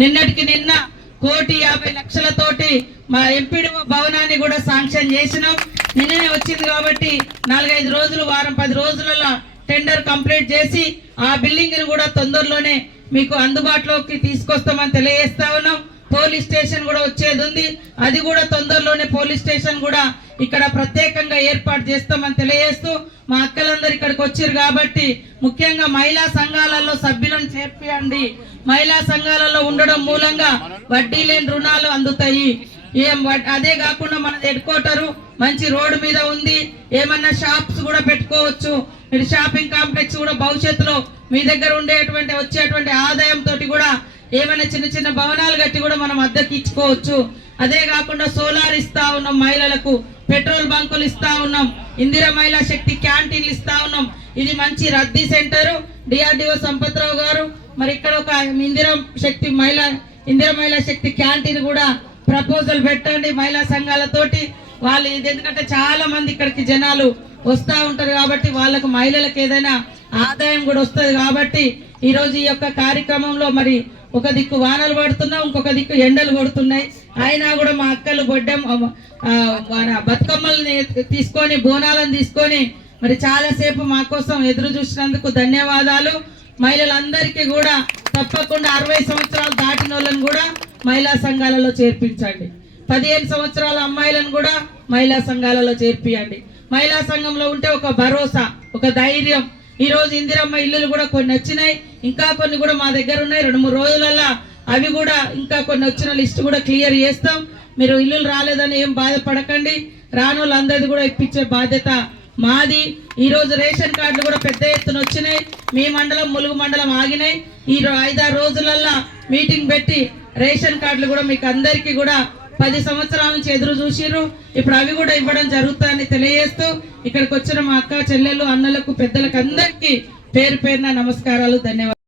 నిన్నటికి నిన్న కోటి యాభై లక్షలతోటి మా ఎంపీడి భవనాన్ని కూడా శాంక్షన్ చేసినాం. నిన్ననే వచ్చింది కాబట్టి నాలుగైదు రోజులు వారం పది రోజులలో టెండర్ కంప్లీట్ చేసి ఆ బిల్డింగ్ని కూడా తొందరలోనే మీకు అందుబాటులోకి తీసుకొస్తామని తెలియజేస్తా ఉన్నాం. పోలీస్ స్టేషన్ కూడా వచ్చేది ఉంది. అది కూడా తొందరలోనే పోలీస్ స్టేషన్ కూడా ఇక్కడ ప్రత్యేకంగా ఏర్పాటు చేస్తామని తెలియజేస్తూ మా అక్కలందరూ ఇక్కడికి వచ్చారు కాబట్టి ముఖ్యంగా మహిళా సంఘాలలో సభ్యులను చేర్పియండి. మహిళా సంఘాలలో ఉండడం మూలంగా వడ్డీ లేని రుణాలు అందుతాయి. ఏం అదే కాకుండా మన హెడ్ క్వార్టరు మంచి రోడ్డు మీద ఉంది. ఏమన్నా షాప్స్ కూడా పెట్టుకోవచ్చు. మీరు షాపింగ్ కాంప్లెక్స్ కూడా భవిష్యత్తులో మీ దగ్గర ఉండేటువంటి వచ్చేటువంటి ఆదాయం తోటి కూడా ఏమైనా చిన్న చిన్న భవనాలు కట్టి కూడా మనం అద్దెకి ఇచ్చుకోవచ్చు. అదే కాకుండా సోలార్ ఇస్తా ఉన్నాం మహిళలకు పెట్రోల్ బంకులు ఇస్తా ఉన్నాం ఇందిరా మహిళా శక్తి క్యాంటీన్లు ఇస్తా ఉన్నాం. ఇది మంచి రద్దీ సెంటర్. డిఆర్డిఓ సంపత్రావు గారు మరి ఇక్కడ ఒక ఇందిరా శక్తి మహిళా ఇందిరా మహిళా శక్తి క్యాంటీన్ కూడా ప్రపోజల్ పెట్టండి మహిళా సంఘాలతోటి. వాళ్ళు ఇది ఎందుకంటే చాలా మంది ఇక్కడికి జనాలు వస్తూ ఉంటారు కాబట్టి వాళ్ళకు మహిళలకు ఏదైనా ఆదాయం కూడా వస్తుంది కాబట్టి ఈరోజు ఈ యొక్క కార్యక్రమంలో మరి ఒక దిక్కు వానలు పడుతున్నా ఇంకొక దిక్కు ఎండలు కొడుతున్నాయి. అయినా కూడా మా అక్కలు బొడ్డం మన బతుకమ్మల్ని తీసుకొని బోనాలను తీసుకొని మరి చాలాసేపు మా కోసం ఎదురు చూసినందుకు ధన్యవాదాలు. మహిళలందరికీ కూడా తప్పకుండా అరవై సంవత్సరాలు దాటిన వాళ్ళని కూడా మహిళా సంఘాలలో చేర్పించండి. పదిహేను సంవత్సరాల అమ్మాయిలను కూడా మహిళా సంఘాలలో చేర్పియండి. మహిళా సంఘంలో ఉంటే ఒక భరోసా ఒక ధైర్యం ఈరోజు ఇందిరమ్మ ఇల్లులు కూడా కొన్ని వచ్చినాయి. ఇంకా కొన్ని కూడా మా దగ్గర ఉన్నాయి. రెండు మూడు రోజులల్లా అవి కూడా ఇంకా కొన్ని వచ్చిన లిస్ట్ కూడా క్లియర్ చేస్తాం. మీరు ఇల్లులు రాలేదని ఏం బాధపడకండి. రాని వాళ్ళందరిది కూడా ఇప్పించే బాధ్యత మాది. ఈ రోజు రేషన్ కార్డులు కూడా పెద్ద ఎత్తున వచ్చినాయి. మీ మండలం ములుగు మండలం ఆగినాయి. ఈ ఐదారు రోజులల్లా మీటింగ్ పెట్టి రేషన్ కార్డులు కూడా మీకు అందరికీ కూడా పది సంవత్సరాల నుంచి ఎదురు చూసిర్రు. ఇప్పుడు అవి కూడా ఇవ్వడం జరుగుతుందని తెలియజేస్తూ ఇక్కడికి వచ్చిన మా అక్క చెల్లెలు అన్నలకు పెద్దలకు అందరికీ పేరు పేరున నమస్కారాలు ధన్యవాదాలు.